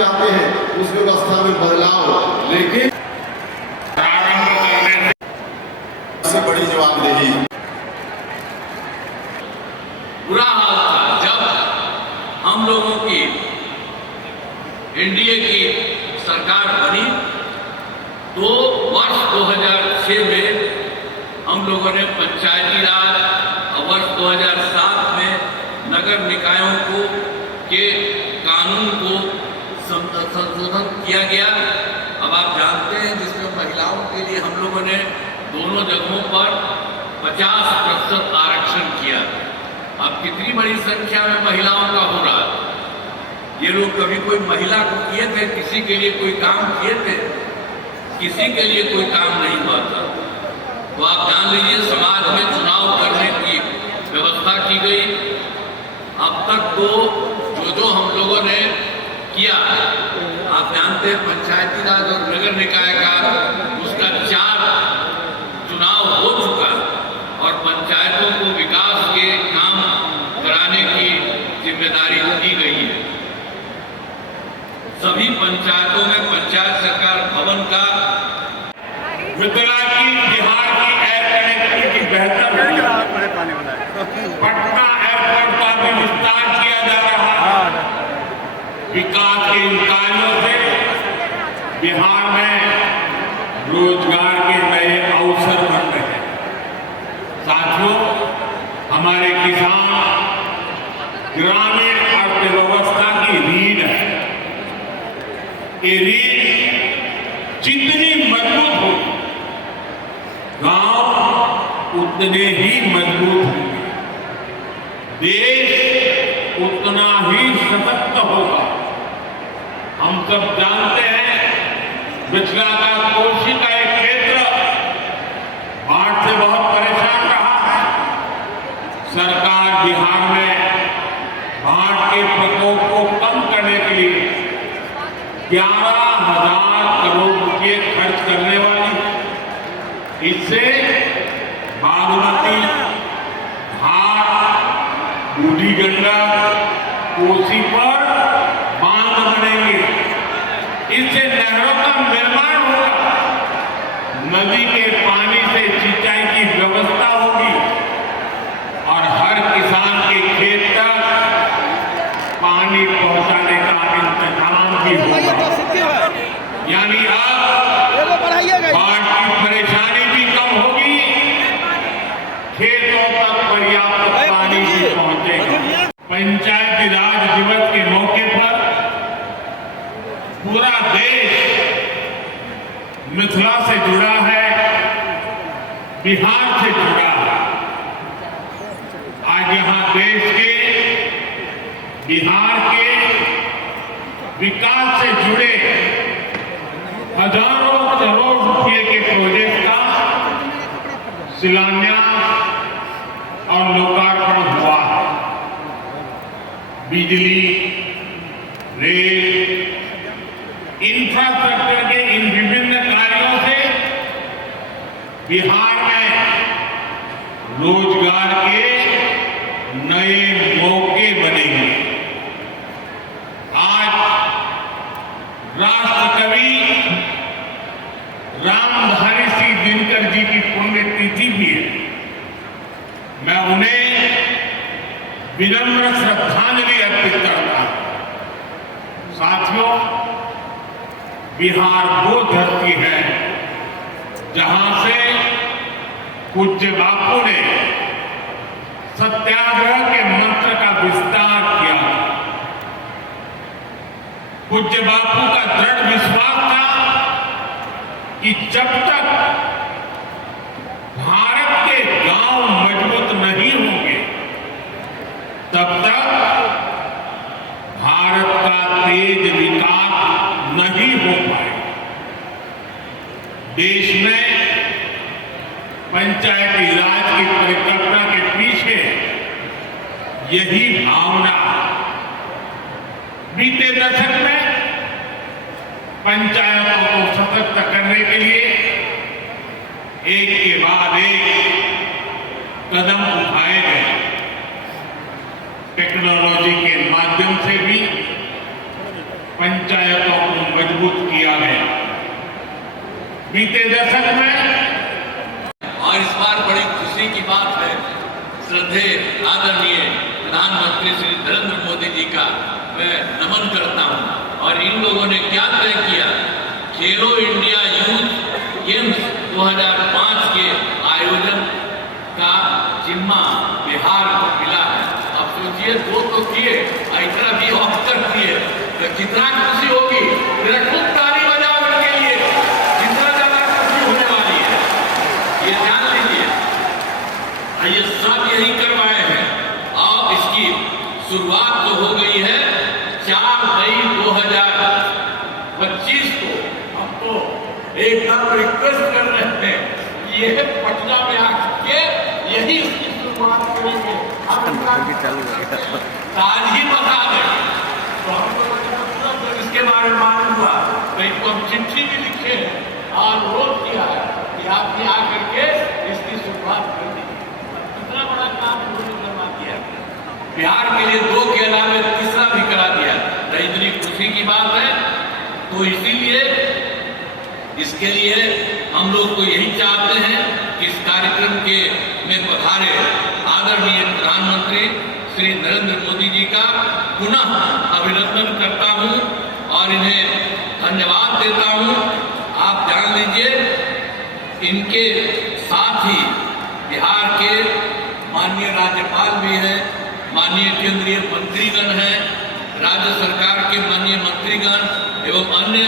चाहते हैं उस व्यवस्था में बदलाव, लेकिन प्रारंभ करने से बड़ी जवाबदेही। बुरा हाल था जब हम लोगों की एनडीए की सरकार बनी तो वर्ष 2006 में हम लोगों ने पंचायती राज और वर्ष 2007 में नगर निकायों को के कानून को संशोधन किया गया। अब आप जानते हैं जिसमें महिलाओं के लिए हम लोगों ने दोनों जगहों पर 50% आरक्षण किया। अब कितनी बड़ी संख्या में महिलाओं का हो रहा है। ये लोग कभी कोई महिला को किए थे, किसी के लिए कोई काम किए थे? किसी के लिए कोई काम नहीं हुआ था। तो आप जान लीजिए समाज में चुनाव करने की व्यवस्था की गई। अब तक तो जो हम लोगों ने किया, आप जानते हैं पंचायती राज और नगर निकाय का उसका 4 चुनाव हो चुका और पंचायतों को विकास के काम कराने की जिम्मेदारी दी गई है। सभी पंचायतों में पंचायत सरकार भवन का मिथिला की बिहार की एयर कनेक्टिविटी बेहतर पटना एयरपोर्ट का भी विस्तार किया जा रहा है। विकास के इन कार्यों से बिहार में रोजगार के नए अवसर बन रहे हैं। साथियों, हमारे किसान ग्रामीण अर्थव्यवस्था की रीढ़ है। ये रीढ़ जितनी मजबूत हो, गांव उतने ही मजबूत होंगे, देश उतना ही सशक्त होगा। हम सब जानते हैं मिथिला का कोशी का एक क्षेत्र बाढ़ से बहुत परेशान रहा है। सरकार बिहार में बाढ़ के प्रकोप को कम करने के लिए 11,000 करोड़ रुपए खर्च करने वाली। इससे बागमती, धार, बूढ़ी गंडक, कोसी पर बांध बनेंगे। इससे नहरों का निर्माण होगा, नदी के पानी से सिंचाई की व्यवस्था होगी और हर किसान के खेत तक पानी पहुंचाने का इंतजाम भी होगा। यानी अब बाढ़ की परेशानी भी कम होगी, खेतों तक पर्याप्त पानी भी पहुंचेगा। पंचायती राज दिवस के मौके पर पूरा देश मिथिला से जुड़ा है, बिहार से जुड़ा है। आज यहां देश के, बिहार के विकास से जुड़े हजारों करोड़ रुपए के प्रोजेक्ट का शिलान्यास और लोकार्पण हुआ है। बिजली, रेल, इंफ्रास्ट्रक्चर के इन विभिन्न कार्यों से बिहार में रोजगार के नए मौके बनेंगे। आज राष्ट्रकवि रामधारी सिंह दिनकर जी की पुण्यतिथि भी है। मैं उन्हें विनम्र श्रद्धांजलि अर्पित करता हूं। साथियों, बिहार वो धरती है जहां से पूज्य बापू ने सत्याग्रह के मंत्र का विस्तार किया। पूज्य बापू का दृढ़ विश्वास था कि जब तक भारत के गांव मजबूत नहीं होंगे तब तक भारत का तेज विकास नहीं हो पाएगा। देश में पंचायती राज की परिकल्पना के पीछे यही भावना। बीते दशक में पंचायतों को सशक्त करने के लिए एक के बाद एक कदम उठाए गए। टेक्नोलॉजी के माध्यम से भी पंचायत बीते दशक में और इस बार बड़ी खुशी की बात है, श्रद्धेय आदरणीय प्रधानमंत्री श्री नरेंद्र मोदी जी का मैं नमन करता हूं। और इन लोगों ने क्या तय किया, खेलो इंडिया यूथ गेम्स 2005 के आयोजन का जिम्मा बिहार को मिला है। अब सोचिए, दो तो किए, इतना भी अवसर दिए तो कितना खुशी होगी। मेरा खूब ताली बजाओ इनके लिए, कितना ज्यादा खुशी होने वाली है, ये जान लीजिए। ये सब यही करवाए हैं। अब इसकी शुरुआत तो हो गई है 4 मई 2025 को। हम तो एकदम रिक्वेस्ट कर रहे हैं कि ये पटना में आके यही इसकी शुरुआत करेंगे। आज ही बता दें तो हमको तुरंत इसके बारे में मालूम हुआ, तो इनको हम चिट्ठी भी लिखे हैं और अनुरोध किया है कि आप भी आकर के इसकी शुरुआत कर दीजिए। कितना बड़ा काम उन्होंने करवा दिया, बिहार के लिए 2 के अलावा तीसरा भी करा दिया। तो इतनी खुशी की बात है। तो इसीलिए इसके लिए हम लोग तो यही चाहते हैं कि इस कार्यक्रम के में पधारे आदरणीय प्रधानमंत्री श्री नरेंद्र मोदी जी का पुनः अभिनंदन करता हूं और इन्हें धन्यवाद देता हूं। आप जान लीजिए, इनके साथ ही बिहार के माननीय राज्यपाल भी हैं, माननीय केंद्रीय मंत्रीगण हैं, राज्य सरकार के माननीय मंत्रीगण एवं अन्य